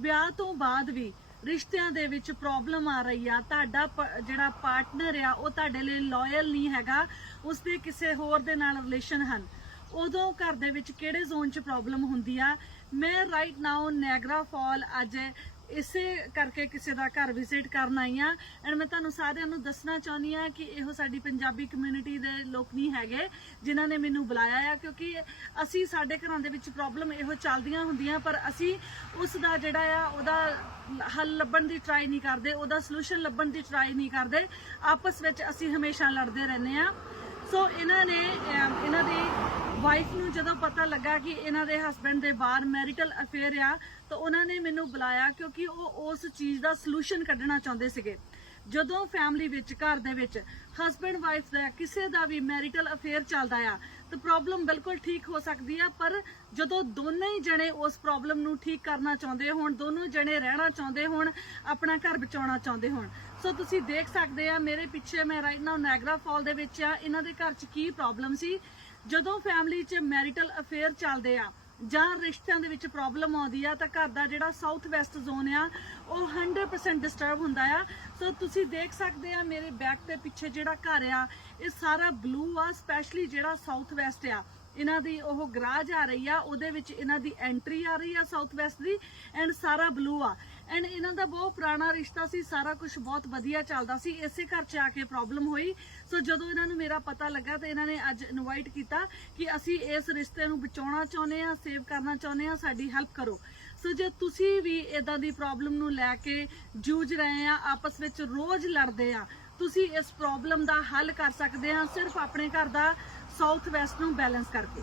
ਵਿਆਹ ਤੋਂ ਬਾਅਦ ਵੀ ਰਿਸ਼ਤਿਆਂ ਦੇ ਵਿੱਚ ਪ੍ਰੋਬਲਮ ਆ ਰਹੀ ਆ। ਤੁਹਾਡਾ ਜਿਹੜਾ ਪਾਰਟਨਰ ਆ, ਉਹ ਤੁਹਾਡੇ ਲਈ ਲਾਇਲ ਨਹੀਂ ਹੈਗਾ। ਉਸਦੇ ਕਿਸੇ ਹੋਰ ਦੇ ਨਾਲ ਰਿਲੇਸ਼ਨ ਹਨ। ਉਦੋਂ ਘਰ ਦੇ ਵਿੱਚ ਕਿਹੜੇ ਜ਼ੋਨ 'ਚ ਪ੍ਰੋਬਲਮ ਹੁੰਦੀ ਆ? ਮੈਂ ਰਾਈਟ ਨਾਓ ਨੈਗਰਾ ਫਾਲ ਅੱਜ ਇਸੇ ਕਰਕੇ ਕਿਸੇ ਦਾ ਘਰ ਵਿਜ਼ਿਟ ਕਰਨ ਆਈ ਆ ਐਂਡ ਮੈਂ ਤੁਹਾਨੂੰ ਸਾਰਿਆਂ ਨੂੰ ਦੱਸਣਾ ਚਾਹੁੰਦੀ ਆ ਕਿ ਇਹੋ ਸਾਡੀ ਪੰਜਾਬੀ ਕਮਿਊਨਿਟੀ ਦੇ ਲੋਕ ਨਹੀਂ ਹੈਗੇ, ਜਿਨ੍ਹਾਂ ਨੇ ਮੈਨੂੰ ਬੁਲਾਇਆ ਆ, ਕਿਉਂਕਿ ਅਸੀਂ ਸਾਡੇ ਘਰਾਂ ਦੇ ਵਿੱਚ ਪ੍ਰੋਬਲਮ ਇਹੋ ਚੱਲਦੀਆਂ ਹੁੰਦੀਆਂ, ਪਰ ਅਸੀਂ ਉਸ ਦਾ ਜਿਹੜਾ ਆ, ਉਹਦਾ ਹੱਲ ਲੱਭਣ ਦੀ ਟਰਾਈ ਨਹੀਂ ਕਰਦੇ, ਉਹਦਾ ਸੋਲੂਸ਼ਨ ਲੱਭਣ ਦੀ ਟਰਾਈ ਨਹੀਂ ਕਰਦੇ। ਆਪਸ ਵਿੱਚ ਅਸੀਂ ਹਮੇਸ਼ਾ ਲੜਦੇ ਰਹਿੰਦੇ ਆ ਸੋ ਇਹਨਾਂ ਨੇ ਇਹਨਾਂ ਦੀ ਵਾਈਫ ਨੂੰ ਜਦੋਂ ਪਤਾ ਲੱਗਾ ਕਿ ਇਹਨਾਂ ਦੇ ਹਸਬੰਡ ਦੇ ਬਾਹਰ ਮੈਰਿਟਲ ਅਫੇਅਰ ਆ, ਤਾਂ ਉਹਨਾਂ ਨੇ ਮੈਨੂੰ ਬੁਲਾਇਆ ਕਿਉਂਕਿ ਉਹ ਉਸ ਚੀਜ਼ ਦਾ ਸੋਲੂਸ਼ਨ ਕੱਢਣਾ ਚਾਹੁੰਦੇ ਸੀਗੇ। ਜਦੋਂ ਫੈਮਿਲੀ ਵਿੱਚ, ਘਰ ਦੇ ਵਿੱਚ ਹਸਬੰਡ ਵਾਈਫ ਦਾ ਕਿਸੇ ਦਾ ਵੀ ਮੈਰਿਟਲ ਅਫੇਅਰ ਚੱਲਦਾ ਆ ਤਾਂ ਪ੍ਰੋਬਲਮ ਬਿਲਕੁਲ ਠੀਕ ਹੋ ਸਕਦੀ ਆ, ਪਰ ਜਦੋਂ ਦੋਨੇ ਹੀ ਜਣੇ ਉਸ ਪ੍ਰੋਬਲਮ ਨੂੰ ਠੀਕ ਕਰਨਾ ਚਾਹੁੰਦੇ ਹੋਣ, ਦੋਨੋਂ ਜਣੇ ਰਹਿਣਾ ਚਾਹੁੰਦੇ ਹੋਣ, ਆਪਣਾ ਘਰ ਬਚਾਉਣਾ ਚਾਹੁੰਦੇ ਹੋਣ। ਸੋ ਤੁਸੀਂ ਦੇਖ ਸਕਦੇ ਆ, ਮੇਰੇ ਪਿੱਛੇ ਮੈਂ ਰਾਈਟ ਨਾਓ ਨੈਗਰਾ ਫਾਲ ਦੇ ਵਿੱਚ ਆ, ਇਹਨਾਂ ਦੇ ਘਰ 'ਚ ਕੀ ਪ੍ਰੋਬਲਮ ਸੀ? ਜਦੋਂ ਫੈਮਿਲੀ 'ਚ ਮੈਰਿਟਲ ਅਫੇਅਰ ਚੱਲਦੇ ਆ ਜਾਂ ਰਿਸ਼ਤਿਆਂ ਦੇ ਵਿੱਚ ਪ੍ਰੋਬਲਮ ਆਉਂਦੀ ਆ ਤਾਂ ਘਰ ਦਾ ਜਿਹੜਾ ਸਾਊਥ ਵੈਸਟ ਜ਼ੋਨ ਆ, ਉਹ 100% ਡਿਸਟਰਬ ਹੁੰਦਾ ਆ। ਸੋ ਤੁਸੀਂ ਦੇਖ ਸਕਦੇ ਆ ਮੇਰੇ ਬੈਕ ਦੇ ਪਿੱਛੇ ਜਿਹੜਾ ਘਰ ਆ, ਇਹ ਸਾਰਾ ਬਲੂ ਆ ਸਪੈਸ਼ਲੀ ਜਿਹੜਾ ਸਾਊਥ ਵੈਸਟ ਆ। ਇਹਨਾਂ ਦੀ ਉਹ ਗਰਾਜ ਆ ਰਹੀ ਆ, ਉਹਦੇ ਵਿੱਚ ਇਹਨਾਂ ਦੀ ਐਂਟਰੀ ਆ ਰਹੀ ਆ ਸਾਊਥ ਵੈਸਟ ਦੀ ਐਂਡ ਸਾਰਾ ਬਲੂ ਆ। ਐਂਡ ਇਹਨਾਂ ਦਾ ਬਹੁਤ ਪੁਰਾਣਾ ਰਿਸ਼ਤਾ ਸੀ, ਸਾਰਾ ਕੁਝ ਬਹੁਤ ਵਧੀਆ ਚੱਲਦਾ ਸੀ, ਇਸੇ ਘਰ 'ਚ ਆ ਕੇ ਪ੍ਰੋਬਲਮ ਹੋਈ। ਸੋ ਜਦੋਂ ਇਹਨਾਂ ਨੂੰ ਮੇਰਾ ਪਤਾ ਲੱਗਾ ਤੇ ਇਹਨਾਂ ਨੇ ਅੱਜ ਇਨਵਾਈਟ ਕੀਤਾ ਕਿ ਅਸੀਂ ਇਸ ਰਿਸ਼ਤੇ ਨੂੰ ਬਚਾਉਣਾ ਚਾਹੁੰਦੇ ਆ ਸੇਵ ਕਰਨਾ ਚਾਹੁੰਦੇ ਆ ਸਾਡੀ ਹੈਲਪ ਕਰੋ। ਸੋ ਜੇ ਤੁਸੀਂ ਵੀ ਇਦਾਂ ਦੀ ਪ੍ਰੋਬਲਮ ਨੂੰ ਲੈ ਕੇ ਜੂਝ ਰਹੇ ਆ, ਆਪਸ ਵਿੱਚ ਰੋਜ਼ ਲੜਦੇ ਆ ਤੁਸੀਂ ਇਸ ਪ੍ਰੋਬਲਮ ਦਾ ਹੱਲ ਕਰ ਸਕਦੇ ਆ ਸਿਰਫ ਆਪਣੇ ਘਰ ਦਾ ਸਾਊਥ ਵੈਸਟ ਨੂੰ ਬੈਲੈਂਸ ਕਰਕੇ।